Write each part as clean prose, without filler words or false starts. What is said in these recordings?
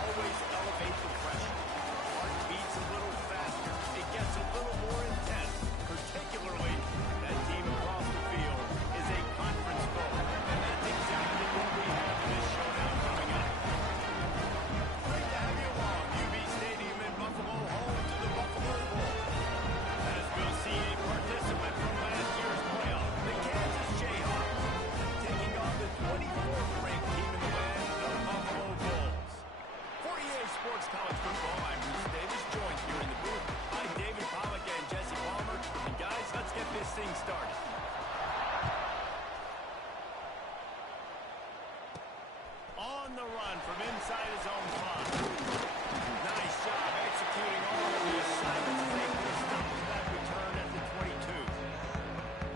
always elevate the pressure. Heart beats a little faster. It gets a little more intense, particularly that team across the field is a conference foe. And that's exactly what we have in this showdown coming up. Great to have you along. UB Stadium in Buffalo, home to the Buffalo Bulls. As we'll see a participant from last year's playoff, the Kansas Jayhawks, taking on the 24th ranked team in the land, the Buffalo Bulls. For EA Sports College Football, I'm Bruce Davis, joined here in the booth by David Pollack and Jesse Palmer. And guys, let's get this thing started. On the run from inside his own 5. Nice job executing all of the assignments as they put a stop to that return at the 22.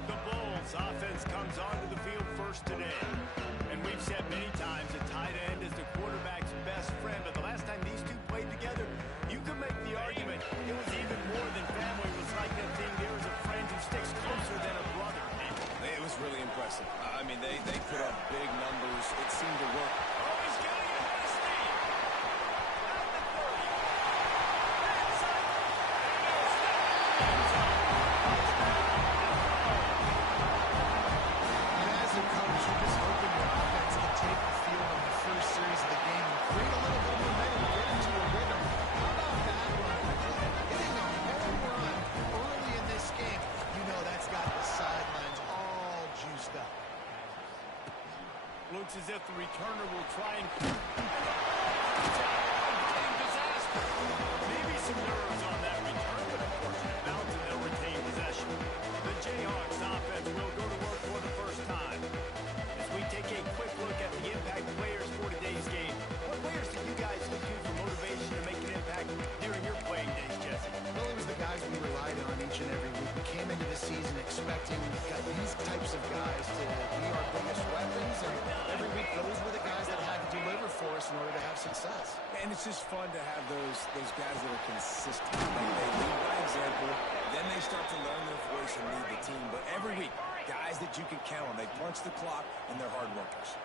The Bulls offense comes onto the field first today. And we've said many times that tight end is the quarterback's best friend. But the last time these two played together, you could make the argument it was even more than family. It was like that thing, there is a friend who sticks closer than a brother. It was really impressive. I mean, they put up big numbers. It seemed to work. Oh, he's getting ahead of steam. At the 30. Inside. And as a coach, you're just hoping your offense can take the field on the first series of the game and create a little bit of momentum, get into a rhythm. How about that run? Hitting a home run early in this game. You know that's got the sidelines all juiced up. Looks as if the returner will try and... disaster. Maybe some nerves on that return, but a fortunate bounce and they'll retain possession. The Jayhawks offense will go to work for the first time. As we take a quick look at the impact players for today's game, what players do you guys look to for motivation to make an impact during your playing days, Jesse? Well, it was the guys we relied on each and every week. We came into the season expecting these types of guys to be our biggest weapons, and every week those were the guys that had to deliver for us in order to have success. And it's just fun to have those guys that are consistent. Like they lead by example, then they start to learn their voice and lead the team. But every week, guys that you can count on, they punch the clock, and they're hard workers.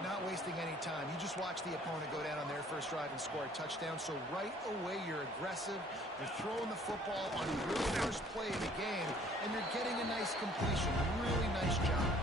Not wasting any time. You just watch the opponent go down on their first drive and score a touchdown. So right away, you're aggressive. You're throwing the football on your first play of the game, and you're getting a nice completion. Really nice job.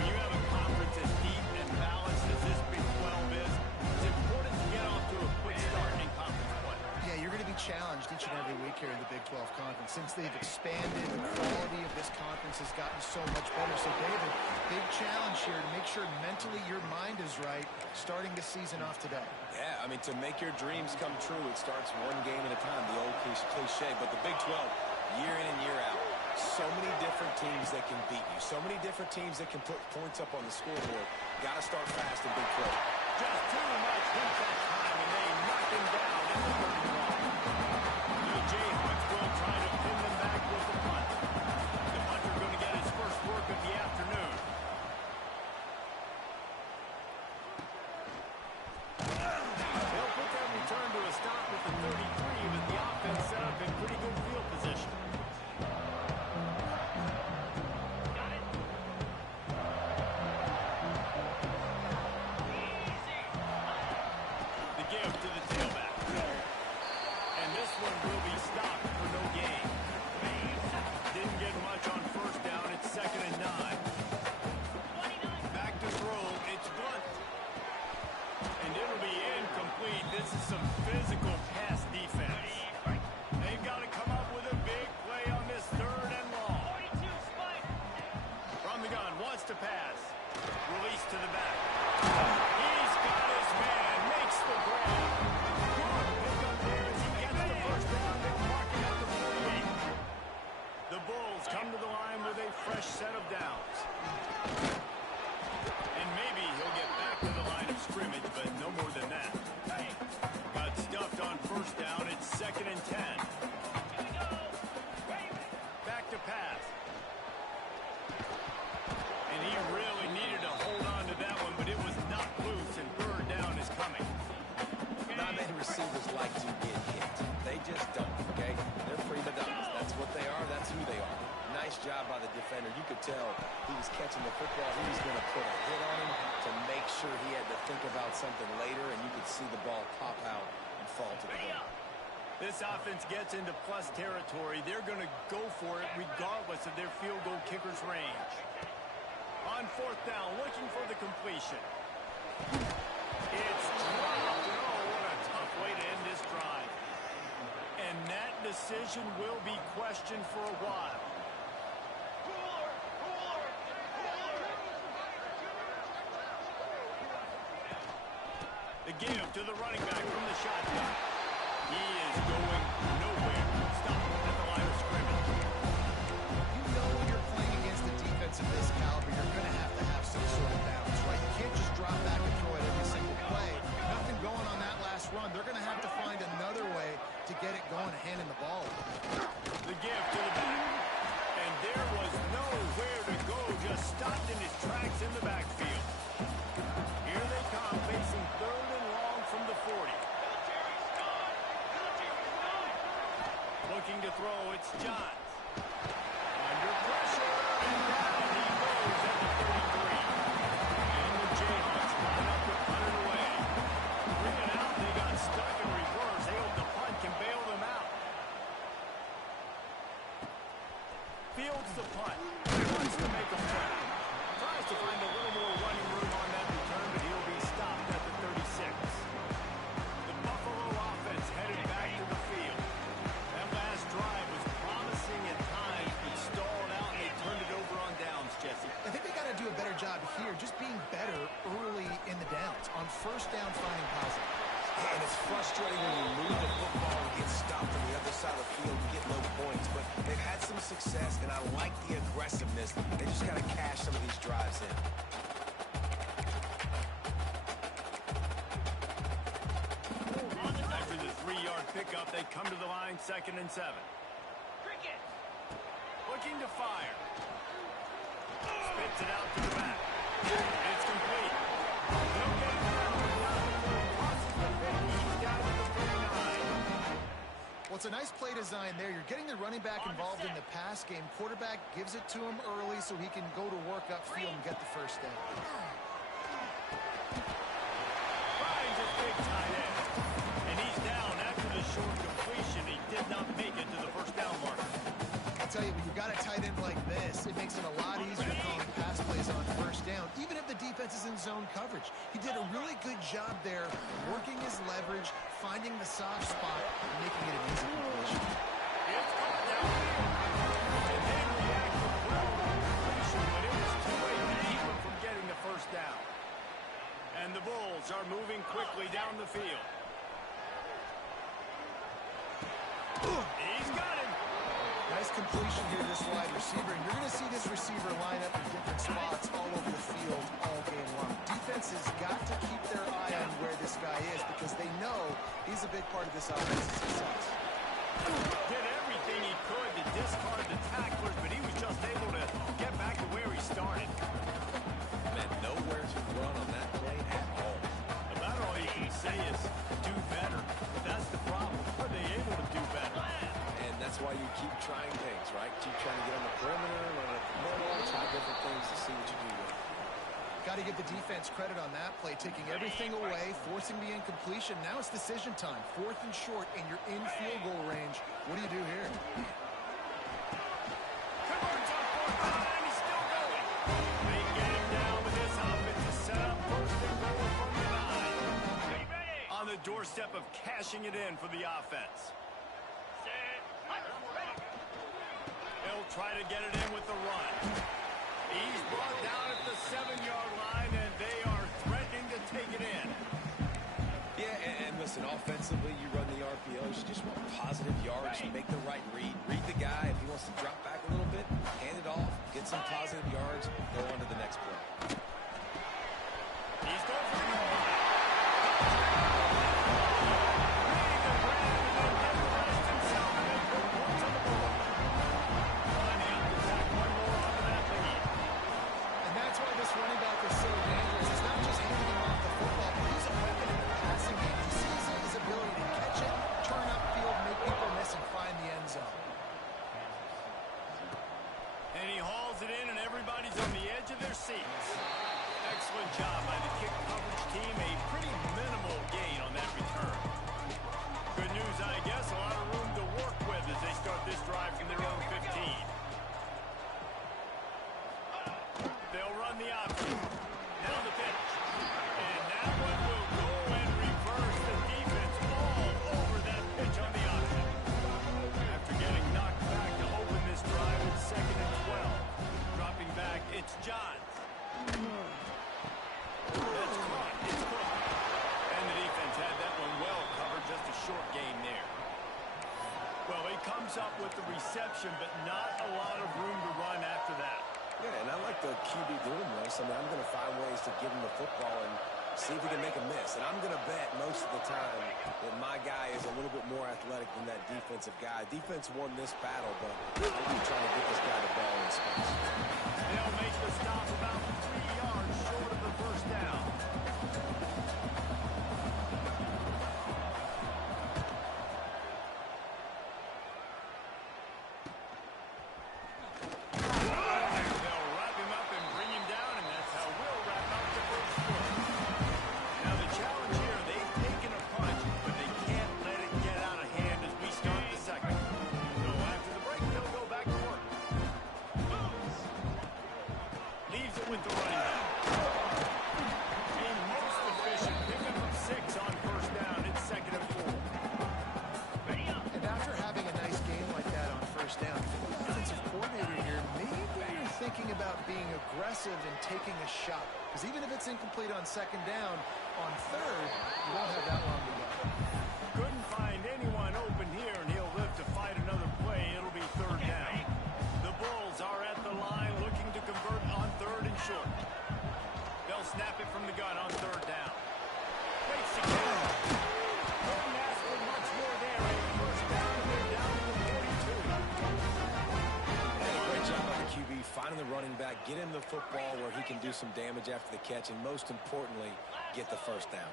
When you have a conference as deep and balanced as this Big 12 is, it's important to get off to a quick start in conference play. Yeah, you're going to be challenged each and every week here in the Big 12 Conference. Since they've expanded, the quality of this conference has gotten so much better. So, David, big challenge here to make sure mentally your mind is right starting the season off today. Yeah, I mean, to make your dreams come true, it starts one game at a time, the old cliche. But the Big 12, year in and year out, so many different teams that can beat you, so many different teams that can put points up on the scoreboard. Got to start fast in Big 12. Just too much impact time, and they knock him down in the 31. The Jayhawks will try to pin them back with the punt. The punter going to get his first work of the afternoon. They'll put that return to a stop at the 33, but the offense set up in pretty good field position. The give to the tailback. And this one will be stopped for no gain. Didn't get much on first down. It's 2nd and 9. Back to throw. It's Blunt. And it'll be incomplete. This is some physical pass defense. They've got to come up with a big play on this 3rd and long. From the gun, wants to pass. Release to the back. He's got his man. Makes the grab. Good pick up there as he gets the first down. They'll mark him at the 48. The Bulls come to the line with a fresh set of downs. And maybe he'll get back to the line of scrimmage, but no more than that. Got stuffed on first down. It's 2nd and 10. Back to pass. And he really needed to hold on to that one, but it was not loose, and 3rd down is coming. Not many receivers like to get hit. They just don't, okay? They're prima donnas. That's what they are. That's who they are. Nice job by the defender. You could tell he was catching the football. He was going to put a hit on him to make sure he had to think about something later, and you could see the ball pop out and fall to the ground. This offense gets into plus territory. They're going to go for it regardless of their field goal kicker's range. On fourth down, looking for the completion. It's dropped. Oh, what a tough way to end this drive. And that decision will be questioned for a while. The give to the running back from the shotgun. He is going nowhere. Stop at the line of scrimmage. You know when you're playing against a defense of this caliber, you're going to have some sort of balance, right? You can't just drop back and throw it every single play. Nothing going on that last run. They're going to have to find another way to get it going and handing the ball. The give to the back. And there was nowhere to go. Just stopped in his tracks in the backfield. Here they come, facing third and long from the 40. Looking to throw, it's Johns. Under pressure, and down he goes at the 33. And the Jayhawks line up to punt it away. Bring it out, they got stuck in reverse. They hope the punt can bail them out. Fields the punt. He wants to make a play. Tries to find a little more running room on that return, but he'll be stopped at the 36. The Buffalo offense headed back to the field. That last drive was promising at times, but stalled out, and they turned it over on downs, Jesse. I think they got to do a better job here, just being better early in the downs. On first down, finding positive. And it's frustrating when you move the football and get stopped on the other side of the field and get no points. But they've had some success, and I like the aggressiveness. They just got to cash some of these drives in. After the 3-yard pickup, they come to the line, 2nd and 7. Looking to fire. Spits it out to the back. It's complete. He'll get it down to nothing. Crosses the 50. He's down to the 39. Well, it's a nice play design there. You're getting the running back involved in the pass game. Quarterback gives it to him early so he can go to work upfield and get the first down. Finds his big tight end. And he's down after the short completion. He did not make it to the first down marker. I'll tell you, when you've got a tight end like this, it makes it a lot easier calling pass plays on first down, even if the defense is in zone coverage. He did a really good job there, working his leverage, finding the soft spot, and making it an easy completion. It's caught downfield. And they reacted well to the completion, but it was too late to keep him from getting the first down. And the Bulls are moving quickly down the field. He's got him. Nice completion here, this wide receiver. And you're going to see this receiver line up in different spots all over the field all game long. Defense has got to keep their eye on where this guy is because they know he's a big part of this offense's success. Did everything he could to discard the tacklers, but he was just able to get back to where he started. Man, nowhere to run on that play at all. About all you can say is do better. That's the problem. Are they able to do better? And that's why you keep trying things, right? Keep trying to get on the perimeter, run up the middle, try different things to see what you do with it. Got to give the defense credit on that play, taking everything away, forcing the incompletion. Now it's decision time. 4th and short, and you're in field goal range. What do you do here? Converts on 4th down, and he's still going. They get him down with this offense to set up 1st and goal from the 9. On the doorstep of cashing it in for the offense. They'll try to get it in with the run. He's brought down at the 7-yard line, and they are threatening to take it in. Yeah, and listen, offensively, you run the RPOs. You just want positive yards. You make the right read. Read the guy. If he wants to drop back a little bit, hand it off, get some positive yards, go on to the next play. He's going for the goal line. Running back is so dangerous. It's not just handing him off the football, but he's a weapon in the passing game. He sees his ability to catch it, turn upfield, make people miss, and find the end zone. And he hauls it in, and everybody's on the edge of their seats. Excellent job by the kick coverage team. the reception, but not a lot of room to run after that. Yeah, and I like the QB doing this. I mean, I'm going to find ways to give him the football and see if he can make a miss. And I'm going to bet most of the time that my guy is a little bit more athletic than that defensive guy. Defense won this battle, but I'm trying to get this guy the ball in space. They'll make the stop about 3 yards short of the first down. They'll wrap him up and bring him down, and that's how we'll wrap up the first quarter. Now the challenge here, they've taken a punch, but they can't let it get out of hand as we start the second. So after the break, they'll go back to work. Leaves it with the running back. A most efficient pickup of 6 on first down. It's 2nd and 4. And after having a nice game like that on first down, the offensive coordinator here, maybe you're thinking about being aggressive and taking a shot. Because even if it's incomplete on 2nd down, on 3rd, you won't have that long to go. Couldn't find anyone open here, and he'll live to fight another play. It'll be 3rd down. The Bulls are at the line looking to convert on 3rd and short. They'll snap it from the gun on 3rd down. Great security. Couldn't ask for much more there. A first down, and they're down to the 42. Hey, great job by the QB finding the running back, get him the football where he can do some damage after the catch, and most importantly, get the first down.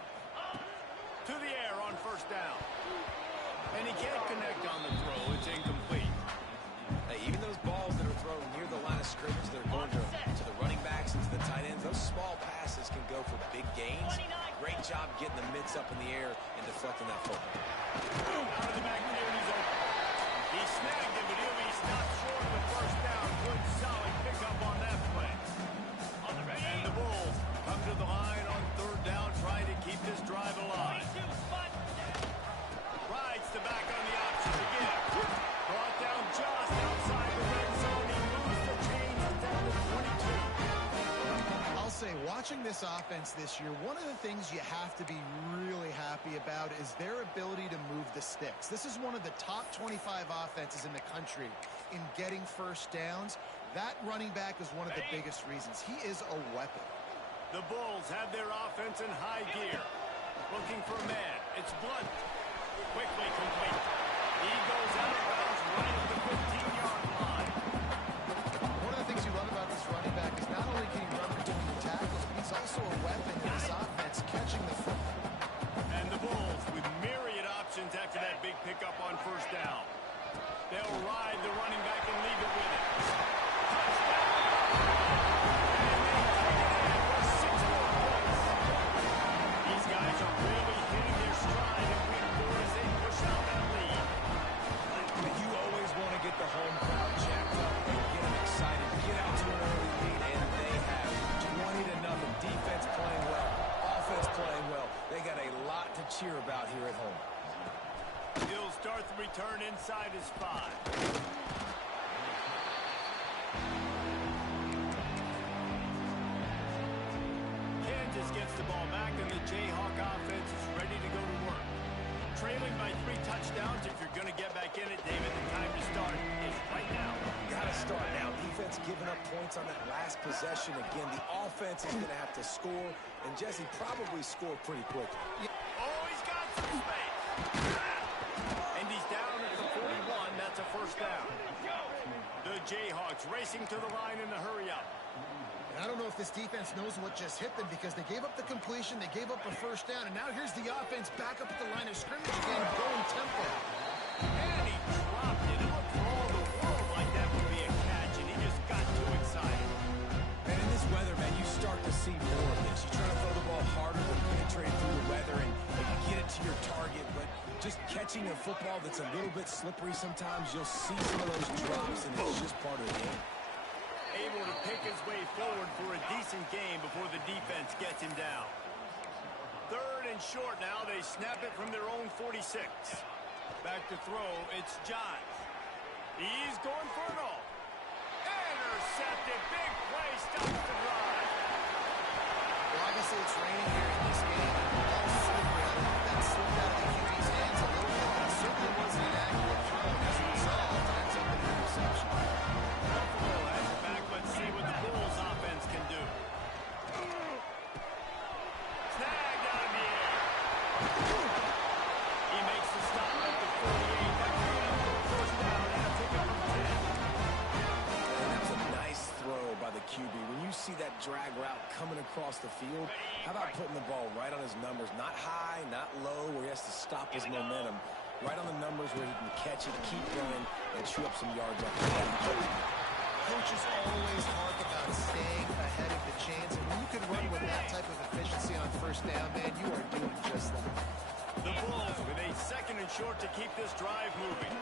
To the air on first down. And he can't connect on the throw. It's incomplete. Hey, even those balls that are thrown near the line of scrimmage that are going to the running backs and to the tight ends, those small passes can go for big gains. Great job getting the mitts up in the air and deflecting that football. Out of the backfield, he's open. He snagged it, but he'll be stopped short of the first down. Good, solid pickup on that play. And the Bulls come to the line on 3rd down, trying to keep this drive alive. Rides the back on the option again. Brought down just outside the red zone. He moves the chains down to 22. I'll say, watching this offense this year, one of the things you have to be really happy about is their ability to move the sticks. This is one of the top 25 offenses in the country in getting first downs. That running back is one of the biggest reasons. He is a weapon. The Bulls have their offense in high gear. Looking for a man. It's Blunt. Quickly complete. He goes out of bounds right at the 15-yard line. One of the things you love about this running back is not only can he run between the tackles, but he's also a weapon in this offense catching the football. And the Bulls with myriad options after that big pickup on first down. They'll ride the running back and leave it with it. Touchdown! And they take it in for 6 more points. These guys are really hitting their stride in week 4 as they push out that lead. You always want to get the home crowd jacked up and get them excited. Get out to an early lead, and they have 20-0. Defense playing well, offense playing well. They got a lot to cheer about here at home. He'll start the return inside his 5. Kansas gets the ball back, and the Jayhawk offense is ready to go to work. Trailing by 3 touchdowns. If you're going to get back in it, David, the time to start is right now. Got to start now. Defense giving up points on that last possession. Again, the offense is going to have to score, and Jesse probably score pretty quickly. Oh, he's got some space. And he's down at the 41. That's a first down. The Jayhawks racing to the line in a hurry-up. And I don't know if this defense knows what just hit them because they gave up the completion, they gave up a first down, and now here's the offense back up at the line of scrimmage again, going tempo. And he dropped it. It looked for all the world like that would be a catch, and he just got too excited. And in this weather, man, you start to see more of this. You try to throw the ball harder than penetrating through the weather and get it to your target, but just catching a football that's a little bit slippery sometimes, you'll see some of those drops, and it's just part of the game. Able to pick his way forward for a decent game before the defense gets him down. 3rd and short now. They snap it from their own 46. Back to throw. It's Johns. He's going for it all. Intercepted. Big play. Stops the drive. Well, obviously it's raining here in this game. All slippery. I don't think that slipped out of the QB's hands a little bit, but it certainly wasn't an accurate throw as a result. That's a He makes the stop at the 48. That brings him to a first down and a pickup of 10. And that's a nice throw by the QB. When you see that drag route coming across the field, how about putting the ball right on his numbers? Not high, not low, where he has to stop his momentum. Right on the numbers where he can catch it, keep running, and chew up some yards off the bat. Coaches always talk about staying ahead of the chains, and when you can run with that type of efficiency on first down, man, you are doing just that. The Bulls with a second and short to keep this drive moving.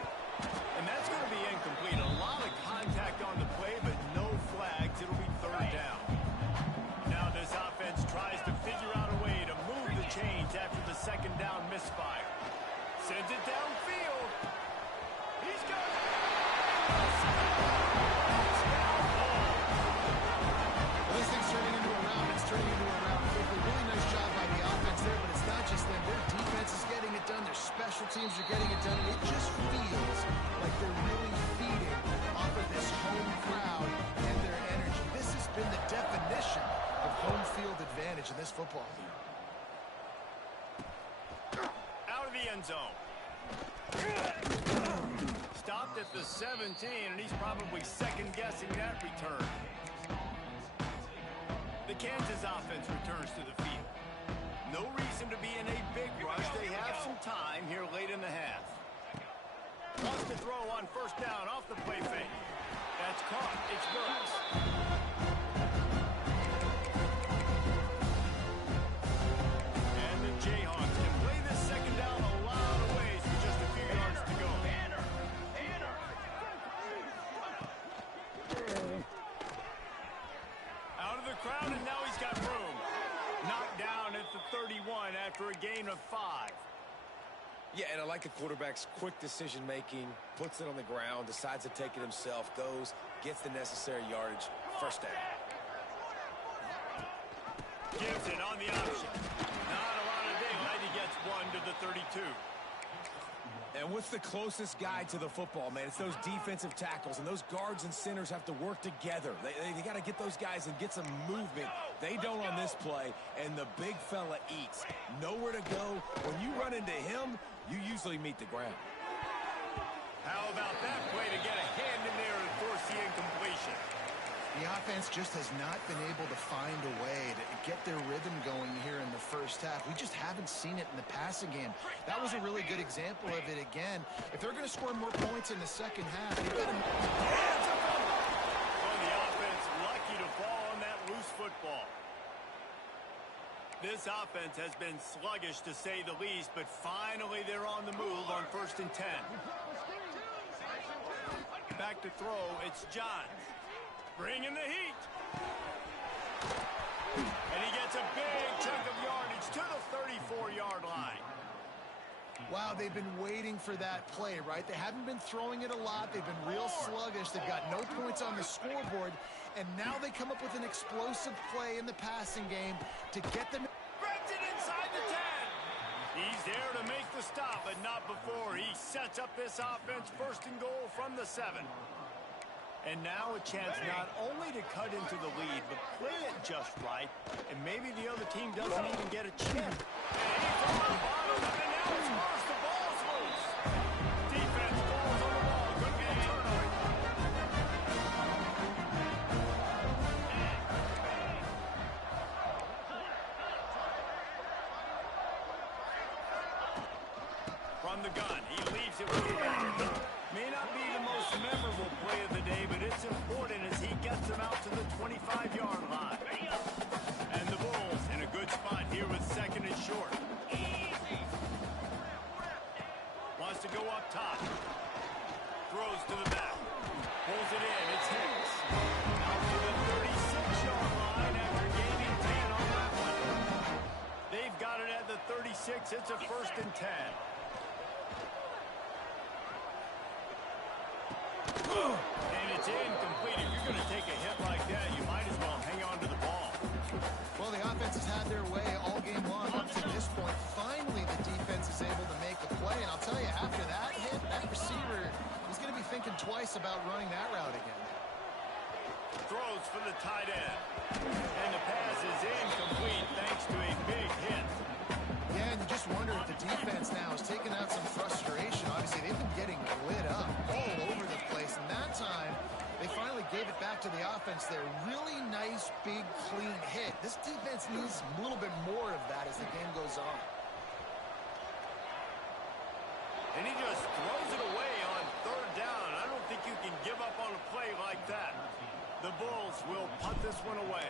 And that's going to be incomplete. A lot of contact on the play, but no flags. It'll be third down. Now this offense tries to figure out a way to move the chains after the second down misfire. Sends it downfield. He's got it. Well, this thing's turning into a round. It's turning into a round quickly. Really nice job by the offense there, but it's not just them. Their defense is getting it done. Their special teams are getting it done. And it just feels like they're really feeding off of this home crowd and their energy. This has been the definition of home field advantage in this football game. Out of the end zone. Stopped at the 17, and he's probably second-guessing that return. The Kansas offense returns to the field. No reason to be in a big rush. They have some time here late in the half. Wants to throw on first down off the play fake. That's caught. It's Burks. And the Jayhawks can play this second down a lot of ways with just a few yards to go. Out of the crowd, and now he's got room. Knocked down at the 31 after a gain of 5. Yeah, and I like the quarterback's quick decision-making, puts it on the ground, decides to take it himself, goes, gets the necessary yardage, first down. Gives it on the option. Not a lot of daylight. He gets one to the 32. And what's the closest guy to the football, man? It's those defensive tackles, and those guards and centers have to work together. They got to get those guys and get some movement. They don't on this play, and the big fella eats. Nowhere to go. When you run into him, you usually meet the ground. How about that play to get a hand in there and force the incompletion? The offense just has not been able to find a way to get their rhythm going here in the first half. We just haven't seen it in the passing game. That was a really good example of it again. If they're going to score more points in the second half, they've got to... Oh, the offense lucky to fall on that loose football. This offense has been sluggish to say the least, but finally they're on the move on 1st and 10. Back to throw, it's Johns. Bringing the heat. And he gets a big chunk of yardage to the 34-yard line. Wow, they've been waiting for that play, right? They haven't been throwing it a lot. They've been real sluggish. They've got no points on the scoreboard. And now they come up with an explosive play in the passing game to get them... Spreads it inside the 10. He's there to make the stop, but not before. He sets up this offense 1st and goal from the 7. And now a chance not only to cut into the lead, but play it just right, and maybe the other team doesn't even get a chip. And he from the bottom, and now it's lost. The ball's loose. Defense falls on the ball. Could be a turnover. From the gun, he leaves it with the back. May not be the most memorable play of the day, but it's important as he gets them out to the 25-yard line. And the Bulls in a good spot here with 2nd and short. Wants to go up top. Throws to the back. Pulls it in. It's Hicks. Out to the 36-yard line after gaining 10 on that one. They've got it at the 36. It's a 1st and 10. And it's incomplete. If you're going to take a hit like that, you might as well hang on to the ball. Well, the offense has had their way all game long up to this point. Finally, the defense is able to make a play. And I'll tell you, after that hit, that receiver is going to be thinking twice about running that route again. Throws for the tight end. And the pass is incomplete thanks to a big hit. Yeah, and you just wonder if the defense now is taking out some frustration. Obviously, they've been getting lit up all over the place, and that time they finally gave it back to the offense there. Really nice, big, clean hit. This defense needs a little bit more of that as the game goes on. And he just throws it away on third down. I don't think you can give up on a play like that. The Bulls will punt this one away.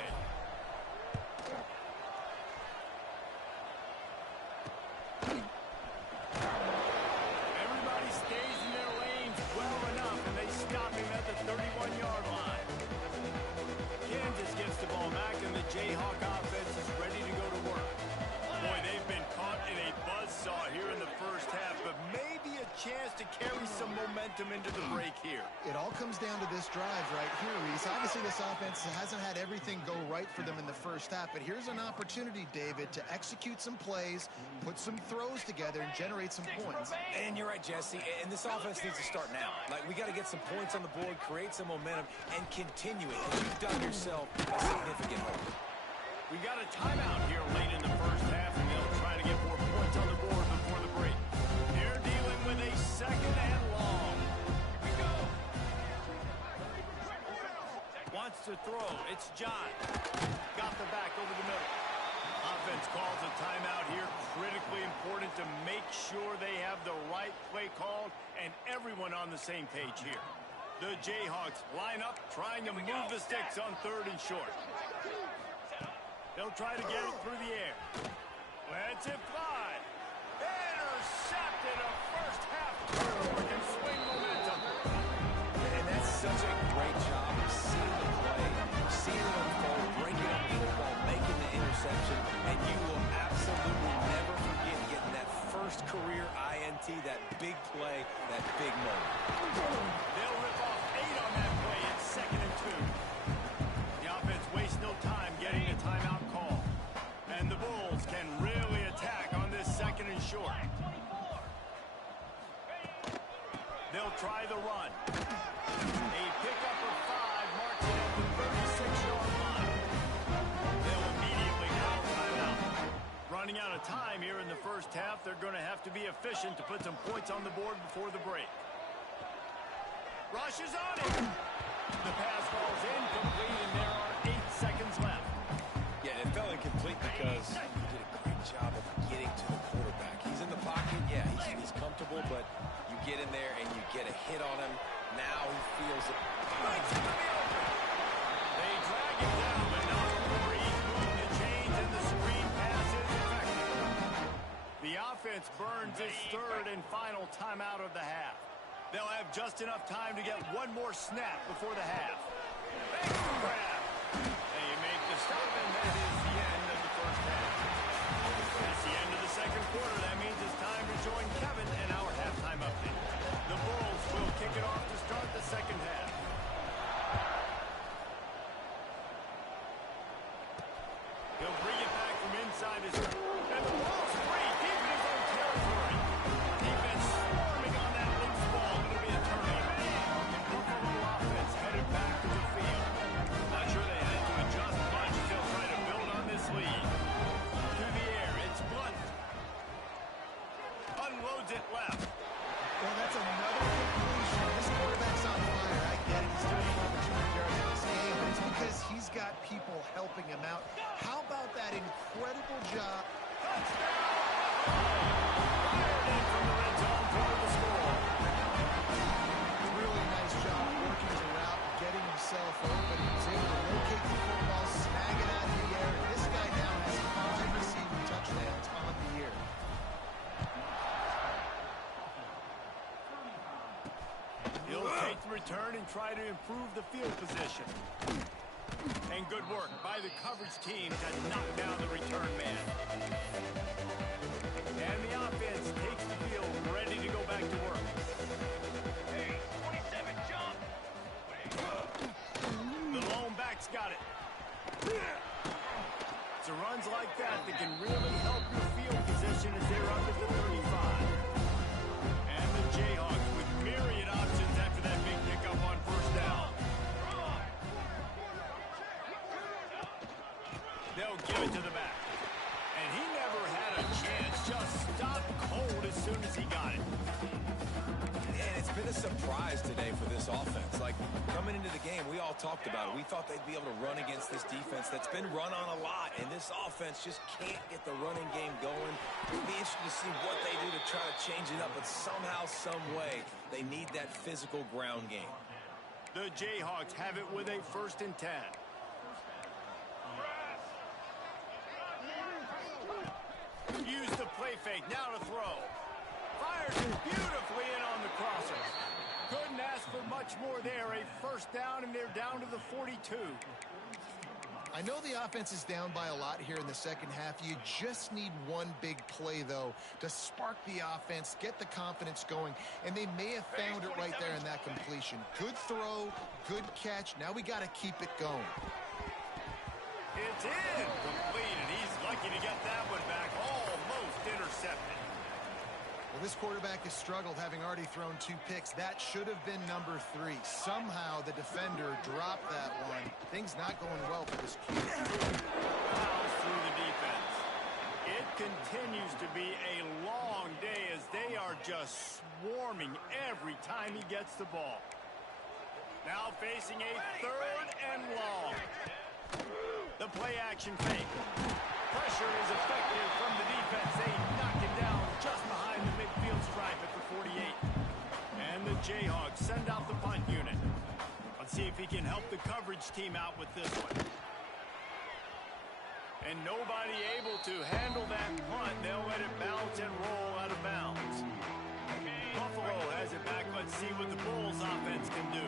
Everybody stays in their lanes well enough, and they stop him at the 31-yard line. Kansas gets the ball back, and the Jayhawk offense is ready to go to work. Boy, they've been caught in a buzzsaw here in the first half, but maybe a chance to carry some momentum into the break here. It all comes down to this drive right here, Reese. Obviously, this offense hasn't had everything go right for them in the first half, but here's an opportunity, David, to execute some plays, put some throws together, and generate some points. And you're right, Jesse, and this offense needs to start now. Like, we got to get some points on the board, create some momentum, and continue it. You've done yourself a significant hole. We got a timeout here late in the first half, and they'll try to get more points on the board before the break. They're dealing with a second and long. Here we go. Wants to throw. It's John. Got the back over the middle. Offense calls a timeout here. Critically important to make sure they have the right play called and everyone on the same page here. The Jayhawks line up, trying to move the sticks on third and short. They'll try to get it through the air. Lets it fly. Intercepted, a first half turnover can swing momentum. And that's such a great job of seeing the play, seeing it unfold, breaking up the football, making the interception, and you will absolutely never forget getting that first career INT, that big play, that big moment. They'll rip off 8 on that play. It's 2nd and 2. The offense wastes no time getting a timeout call. And the Bulls can really attack on this 2nd and short. They'll try the run. A pickup of 5 marks it at the 36-yard line. They'll immediately call timeout. Running out of time here in the first half, they're going to have to be efficient to put some points on the board before the break. Rushes on it. The pass falls incomplete, and there are 8 seconds left. Yeah, it fell incomplete because you did a great job of getting to the quarterback. He's in the pocket, yeah, he's comfortable, but you get in there and you get a hit on him. Now he feels it. They drag him down, but not before he's moving the chains, and the screen pass is effective. The offense burns its 3rd and final timeout of the half. They'll have just enough time to get one more snap before the half. Thanks for grab. They make the stop, and that is the end of the first half. That's the end of the second quarter. That means it's time to join Kevin and our halftime update. The Bulls will kick it off to start the second half. He'll bring it back from inside his... And the ball's free, deep in his own territory. Defense swarming on that loose ball. It'll be a turnover. And Buffalo offense headed back to the field. Not sure they had to adjust much. They'll try to build on this lead. To the air, it's Blunt. Unloads it left. Well, that's another completion. This quarterback's on fire. I get it. He's turning over 200 yards in this game, but it's because he's got people helping him out. How about that incredible job? Touchdown! Fired in from the red zone toward the score. Really nice job working his route, getting himself open. He was able to locate the football, snag it out of the air. And this guy now has 5 receiving touchdowns on the year. He'll take the return and try to improve the field position. And good work by the coverage team to knock down the return man. And the offense takes the field, ready to go back to work. Hey, 27, jump! The lone back's got it. It's a runs like that that can really help your field position as they're under the 35. And the Jayhawks with myriad options after that big pickup on first down. They'll give it to the back. And he never had a chance offense. Like, coming into the game, we all talked about it. We thought they'd be able to run against this defense that's been run on a lot, and this offense just can't get the running game going. It'll be interesting to see what they do to try to change it up, but somehow, some way, they need that physical ground game. The Jayhawks have it with a 1st and 10. Use the play fake, now to throw. Fires it beautifully in on the crosser. Couldn't ask for much more there. A 1st down, and they're down to the 42. I know the offense is down by a lot here in the second half. You just need one big play, though, to spark the offense, get the confidence going, and they may have found it right there in that completion. Good throw, good catch. Now we got to keep it going. It's incomplete, and he's lucky to get that one back. Almost intercepted. Well, this quarterback has struggled, having already thrown 2 picks. That should have been number 3. Somehow the defender dropped that one. Things not going well for this kid. Fouls through the defense. It continues to be a long day as they are just swarming every time he gets the ball. Now facing a 3rd and long. The play action fake. Pressure is effective from the defense. They knock it down just behind the midfield stripe at the 48. And the Jayhawks send out the punt unit. Let's see if he can help the coverage team out with this one. And nobody able to handle that punt. They'll let it bounce and roll out of bounds. Buffalo has it back. Let's see what the Bulls offense can do.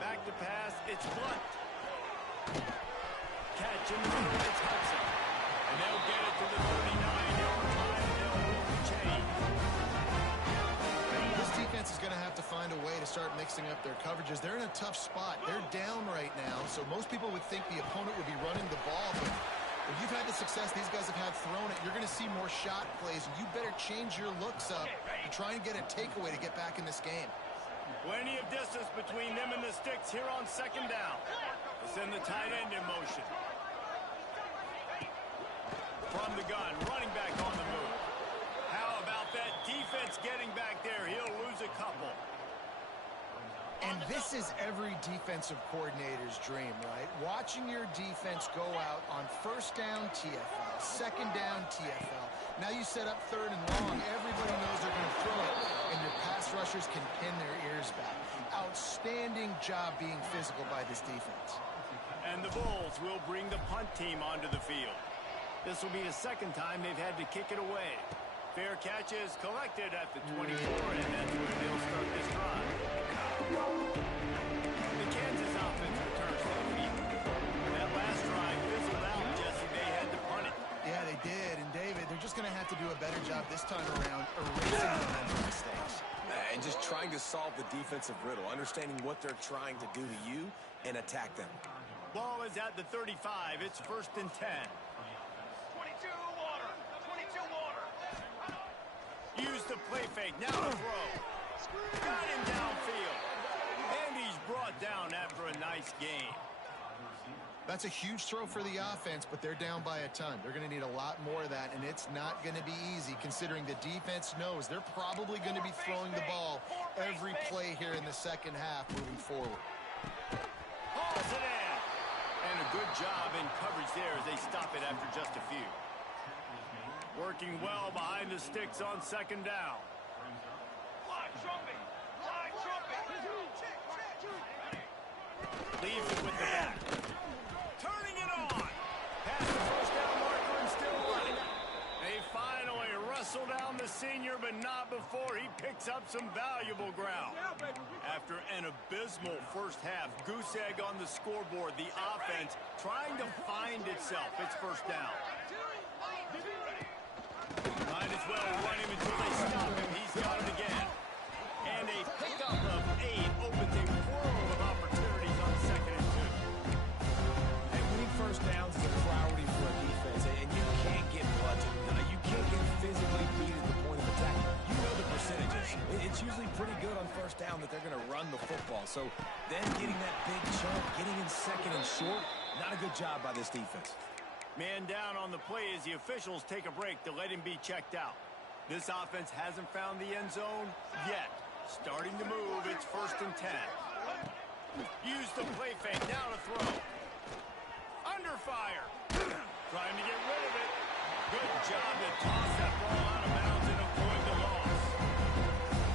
Back to pass. It's Blunt. Catch in the middle, it's Hudson. And they'll get it to the 39-yard line, and they'll move the chain. This defense is going to have to find a way to start mixing up their coverages. They're in a tough spot. They're down right now, so most people would think the opponent would be running the ball, but if you've had the success these guys have had throwing it, you're going to see more shot plays. You better change your looks up and try and get a takeaway to get back in this game. Plenty of distance between them and the sticks here on 2nd down. We'll send the tight end in motion. From the gun, running back on the move. How about that defense getting back there? He'll lose a couple. And this is every defensive coordinator's dream, right? Watching your defense go out on 1st down TFL, 2nd down TFL. Now you set up 3rd and long. Everybody knows they're going to throw it, and your pass rushers can pin their ears back. Outstanding job being physical by this defense. And the Bulls will bring the punt team onto the field. This will be the 2nd time they've had to kick it away. Fair catch is collected at the 24, and that's where they'll start this drive. The Kansas offense returns to the field. That last drive fizzled out, Jesse. They had to punt it. Yeah, they did. And, David, they're just going to have to do a better job this time around erasing the mental mistakes. And just trying to solve the defensive riddle, understanding what they're trying to do to you and attack them. Ball is at the 35. It's 1st and 10. 22 water. 22 water. Use the play fake. Now to throw. Got him downfield. And he's brought down after a nice game. That's a huge throw for the offense, but they're down by a ton. They're going to need a lot more of that, and it's not going to be easy considering the defense knows they're probably going to be throwing the ball every play here in the second half moving forward. Hauls it in. And a good job in coverage there as they stop it after just a few. Working well behind the sticks on 2nd down. Live trumpet. Live trumpet. Leaves it with the back. Turning it on. Past the 1st down marker and still running. They finally wrestle down the senior, but not before he picks up some valuable ground. After an abysmal first half, goose egg on the scoreboard, the offense trying to find itself. It's 1st down. Might as well run him until they stop him. He's got it again. And a pickup of 8 opens a world of opportunities on 2nd and 2. And winning 1st downs is a priority for a defense, and you can't get bludgeoned. You can't get physically beat at the point of attack. You know the percentages. It's usually pretty good on 1st down that they're going to run the football. So then getting that big chunk, getting in 2nd and short, not a good job by this defense. Man down on the play as the officials take a break to let him be checked out. This offense hasn't found the end zone yet. Starting to move, it's 1st and 10. Use the play fake, now to throw. Under fire. Trying to get rid of it. Good job to toss that ball out of bounds and avoid the loss.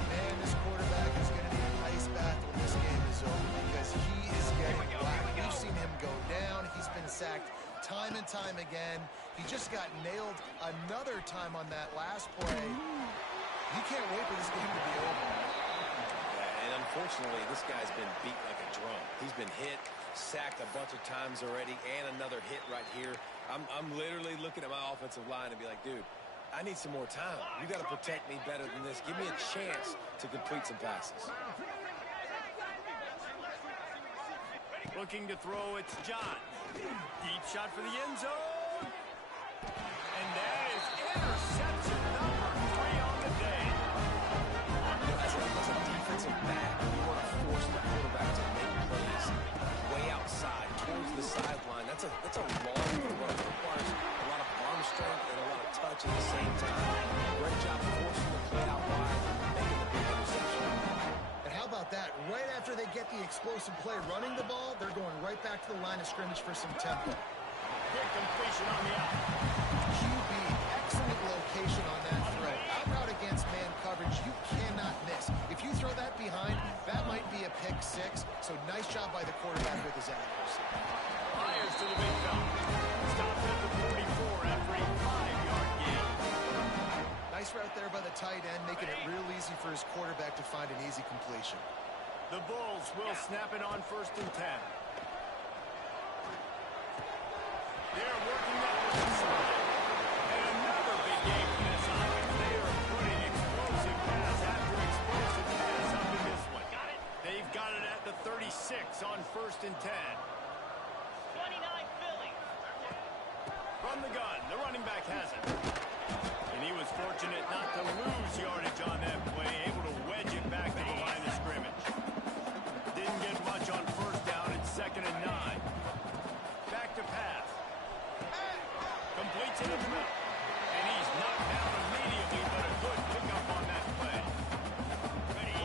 Man, this quarterback is going to need an ice bath when this game is over because he is getting whacked. We've seen him go down. He's been sacked time and time again. He just got nailed another time on that last play. You can't wait for this game to be over. And unfortunately, this guy's been beat like a drum. He's been hit, sacked a bunch of times already, and another hit right here. I'm literally looking at my offensive line and be like, dude, I need some more time. You got to protect me better than this. Give me a chance to complete some passes. Looking to throw, it's John. Deep shot for the end zone. And that is interception number 3 on the day. As a defensive back, you want to force the quarterback to make plays way outside towards the sideline. That's a long throw. It requires a lot of arm strength and a lot of touch at the same time. Great job forcing the play out wide, making the big interception. And how about that? Right after they get the explosive play running the ball, they're going right back to the line of scrimmage for some tempo. Quick completion on the out. QB, excellent location on that throw. Out route against man coverage, you cannot miss. If you throw that behind, that might be a pick 6. So nice job by the quarterback with his accuracy. Fires to the big fella. Stopped at the 44 after a 5-yard gain. Nice route there by the tight end, making it real easy for his quarterback to find an easy completion. The Bulls will snap it on 1st and 10. They're working that with the slide. And another big game for this offense. They are putting explosive pass after explosive pass up in this one. They've got it at the 36 on 1st and 10. 29 Philly. From the gun, the running back has it. And he was fortunate not to lose yardage on that play, able to wedge it back to the line of scrimmage. Didn't get much on 1st down. It's 2nd and 9. Back to pass. Completes it in the middle. And he's knocked down immediately, but a good pickup on that play.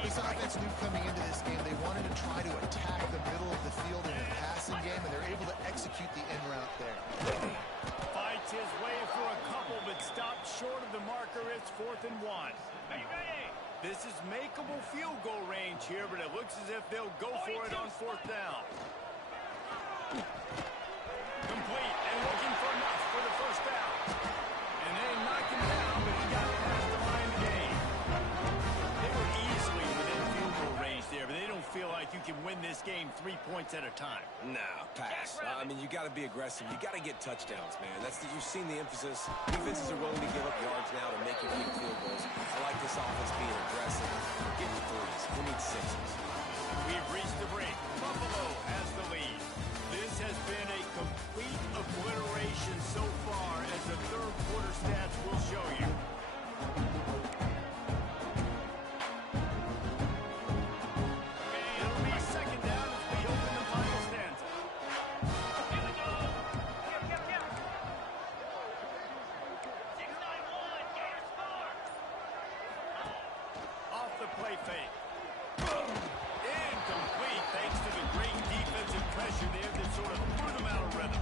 This offense knew coming into this game they wanted to try to attack the middle of the field in a passing game, and they're able to execute the in route there. Fights his way for a couple, but stopped short of the marker. It's 4th and 1. This is makeable field goal range here, but it looks as if they'll go for it on 4th down. Complete and looking for enough for the 1st down. And they knocked him down, but he got past the line of game. They were easily within field goal range there, but they don't feel like you can win this game 3 points at a time. No, pass. I mean, you got to be aggressive. You got to get touchdowns, man. You've seen the emphasis. Defenses are willing to give up yards now to make you kick field goals. I like this offense being aggressive. Get the 3s. Who needs 6s? We've reached the break. Buffalo has the lead. This has been a complete obliteration so far, as the 3rd quarter stats will show you. It'll be 2nd down as we open the final stanza. Here we go. Get. 6-9-1. Gators score. Off the play fake. Incomplete, thanks to the great defensive pressure there that sort of threw them out of rhythm.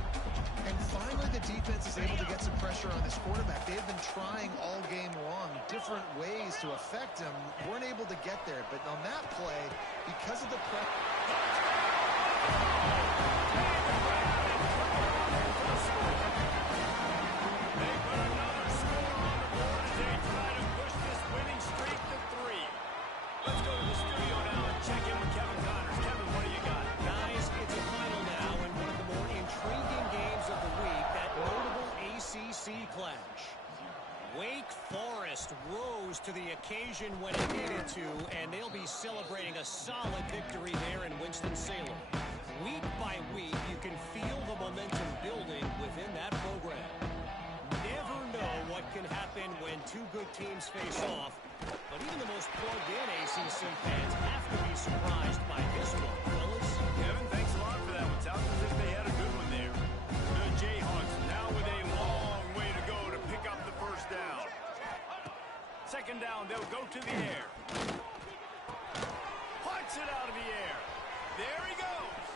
And finally the defense is able to get some pressure on this quarterback. They've been trying all game long different ways to affect him. Weren't able to get there, but on that play, because of the pressure... They put another score on the board as they try to push this winning streak to 3. Let's go to the studio now and check in with Kevin Connors. Kevin, what do you got? Guys, it's a final now in one of the more intriguing games of the week, that notable ACC clash. Wake Forest rose to the occasion when it needed to, and they'll be celebrating a solid victory there in Winston-Salem. Week by week, you can feel the momentum building within that program. Never know what can happen when two good teams face off, but even the most plugged-in ACC fans have to be surprised by this one, fellas. Kevin, thanks a lot for that one. Sounds as if they had a good one there. The Jayhawks now with a long way to go to pick up the 1st down. 2nd down, they'll go to the air. Gets it out of the air. There he goes.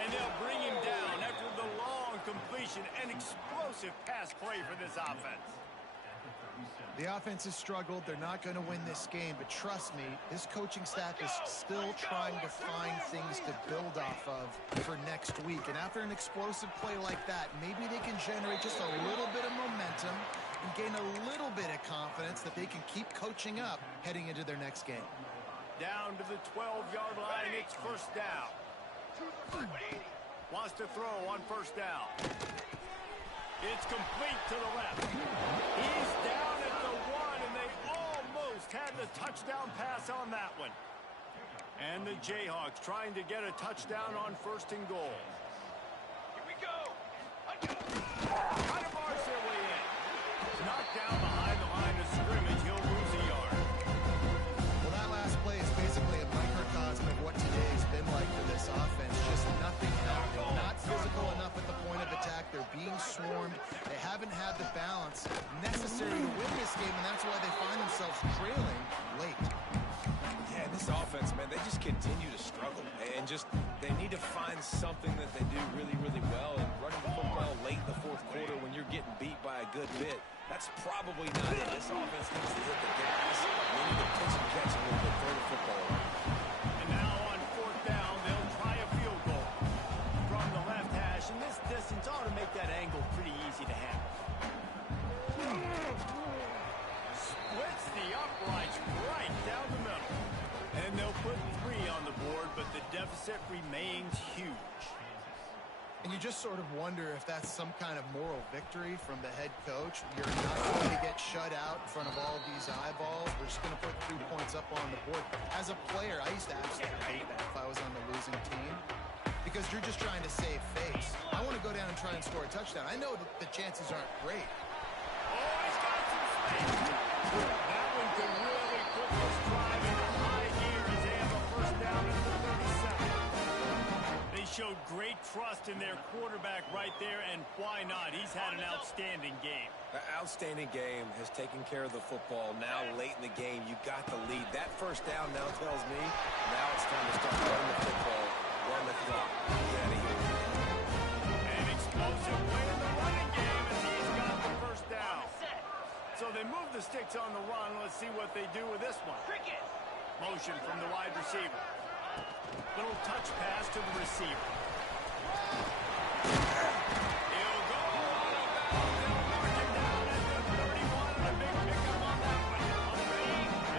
And they'll bring him down after the long completion. An explosive pass play for this offense. The offense has struggled. They're not going to win this game, but trust me, this coaching staff is still trying to find things to build off of for next week. And after an explosive play like that, maybe they can generate just a little bit of momentum and gain a little bit of confidence that they can keep coaching up heading into their next game. Down to the 12-yard line. It's first down. Wants to throw on first down. It's complete to the left. He's down at the 1, and they almost had the touchdown pass on that one. And the Jayhawks trying to get a touchdown on first and goal. Here we go. Kind of bars their way in. Knocked down behind the line of scrimmage. He'll lose a yard. Well, that last play is basically a microcosm of what today has been like for this offense. Just nothing helping. Not physical enough at the point of attack. They're being swarmed. They haven't had the balance necessary to win this game, and that's why they find themselves trailing late. Yeah, this offense, man, they just continue to struggle. And they need to find something that they do really, really well. And running the football late in the fourth quarter when you're getting beat by a good bit, that's probably not it. This offense needs to hit the gas. They need to pitch and catch a little bit, throw the football around. And now on fourth down, they'll try a field goal from the left hash. And this distance ought to make that angle pretty easy to handle. Splits the uprights right down the middle. And they'll put 3 on the board, but the deficit remains huge. And you just sort of wonder if that's some kind of moral victory from the head coach. You're not going to get shut out in front of all of these eyeballs. We're just going to put 3 points up on the board. As a player, I used to absolutely hate that if I was on the losing team, because you're just trying to save face. I want to go down and try and score a touchdown. I know that the chances aren't great. Oh, he's got some space. That one could really put this drive into high gear as they have a first down at the 37. They showed great trust in their quarterback right there, and why not? He's had an outstanding game. An outstanding game, has taken care of the football. Now, late in the game, you got the lead. That first down now tells me now it's time to start running the football, run the clock, get out of here. An explosive play in the running game as he's got the first down. So they move the sticks on the run. Let's see what they do with this one. Cricket. Motion from the wide receiver. Little touch pass to the receiver. He'll go out of bounds. They'll mark him down at the 31, and a big pickup on that one.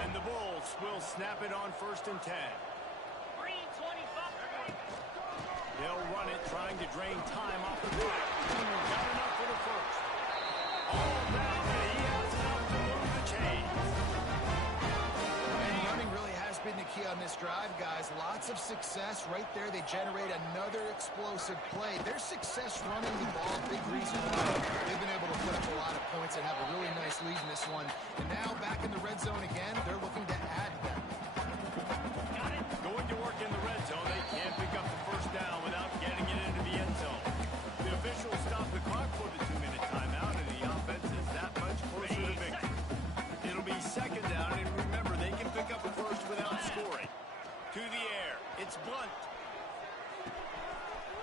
And the Bulls will snap it on first and 10. Green 25. They'll run it, trying to drain time off the clock. Got enough for the first. All down, and he has enough to move the chains. And running really has been the key on this drive, guys. Lots of success right there. They generate another explosive play. Their success running the ball, big reason why they've been able to put up a lot of points and have a really nice lead in this one. And now back in the red zone again, they're looking to add them. Going to work in the red zone. They can't pick up the first down without getting it into the end zone. The officials stop the clock for the 2-minute timeout, and the offense is that much closer to victory. It'll be second down, and remember, they can pick up a first without scoring. To the air. It's Blunt.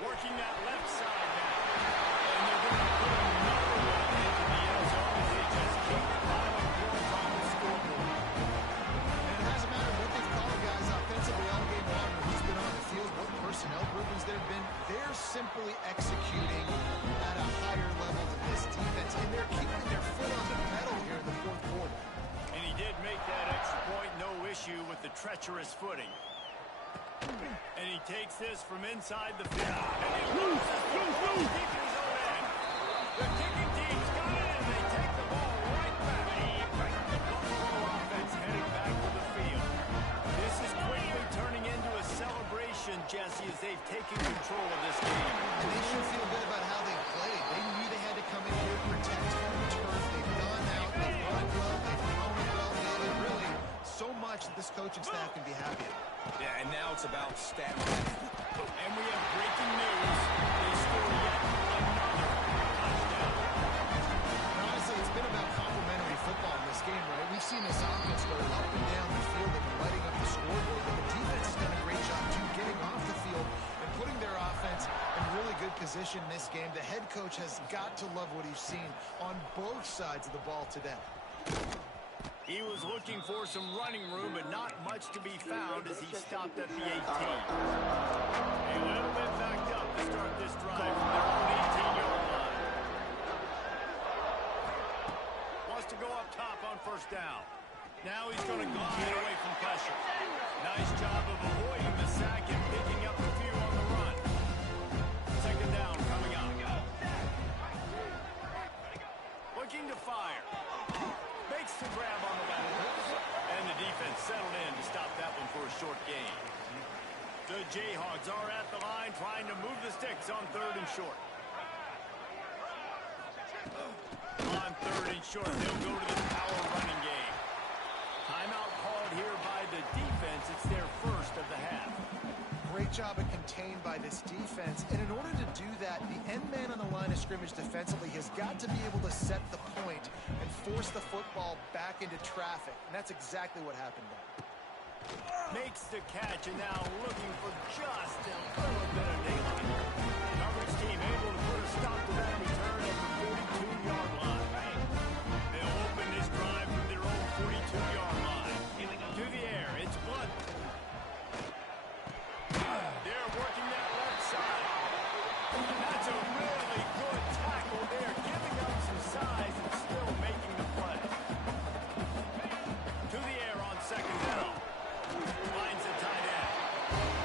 Working that left side now. And they're going to put another one into the end zone as they just keep piling points on the scoreboard. And it doesn't matter what they've called, guys, offensively all game long, when he's been on the field, what personnel groupings there have been, they're simply executing at a higher level than this defense, and they're keeping their foot on the pedal here in the fourth quarter. And he did make that extra point, no issue with the treacherous footing. And he takes this from inside the field. And he loses the ball deep in his own end. The kicking team's got it, and they take the ball right back. The Buffalo offense headed back to the field. This is quickly turning into a celebration, Jesse, as they've taken control of this game. And they should feel good about how they played. They knew they had to come in here, protect home turf. They've gone out, they've run well, they've thrown it well. David, really, so much that this coaching staff can be happy about. Yeah, and now it's about stat. And we have breaking news. They score yet another touchdown. And honestly, it's been about complementary football in this game, right? We've seen this offense go up and down. possession in this game. The head coach has got to love what he's seen on both sides of the ball today. He was looking for some running room, but not much to be found as he stopped at the 18. A little bit backed up to start this drive from their own 18-yard line. Wants to go up top on first down. Now he's going to glide away from pressure. Nice job of avoiding the sack and picking up a few on the run. Second down coming up. Looking to fire. Makes the grab on the left. And the defense settled in to stop that one for a short gain. The Jayhawks are at the line trying to move the sticks on third and short. On third and short, they'll go to the power running game. Timeout called here by the defense. It's their first of the half. Great job of contained by this defense. And in order to do that, the end man on the line of scrimmage defensively has got to be able to set the point and force the football back into traffic. And that's exactly what happened there. Makes the catch and now looking for just a little bit of daylight. Coverage team able to put a stop to that return at the 42-yard line. They'll open this drive from their own 42-yard line. To the air, it's Blunt. They're working that left side. That's a really good tackle there, giving up some size and still making the play. To the air on second down. Finds a tight end.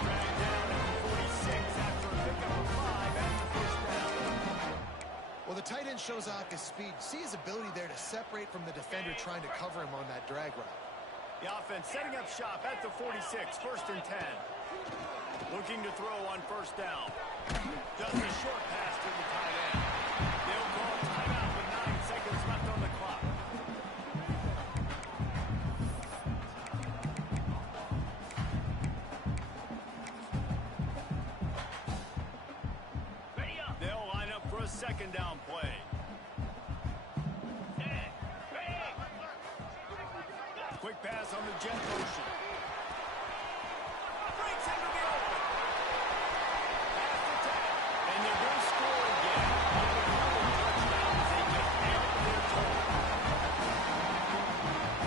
Dragged down at the 46 after a pickup of 5 at the first down. Well, the tight end shows off his speed. See his ability there to separate from the defender trying to cover him on that drag route. The offense setting up shop at the 46, first and 10. Looking to throw on first down. Does a short pass to the tight end. They'll call timeout with 9 seconds left on the clock. They'll line up for a second down play. Quick pass on the jet motion. Breaks into the open. Pass the tap. And they're going to score again. Another touchdown as they get out of their total.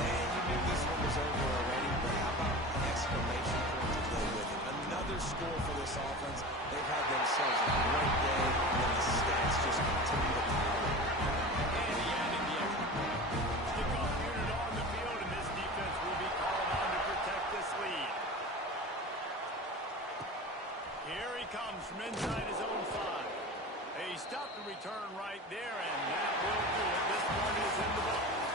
And you knew this one was over already, but how about an exclamation point to go with it? Another score for this offense. They've had themselves a great day, and the stats just continue to pile up. And he added the extra point. Kickoff unit on the field, and this defense will be called on to protect this lead. Here he comes from inside his own 5. He stopped the return right there, and that will do it. This one is in the book.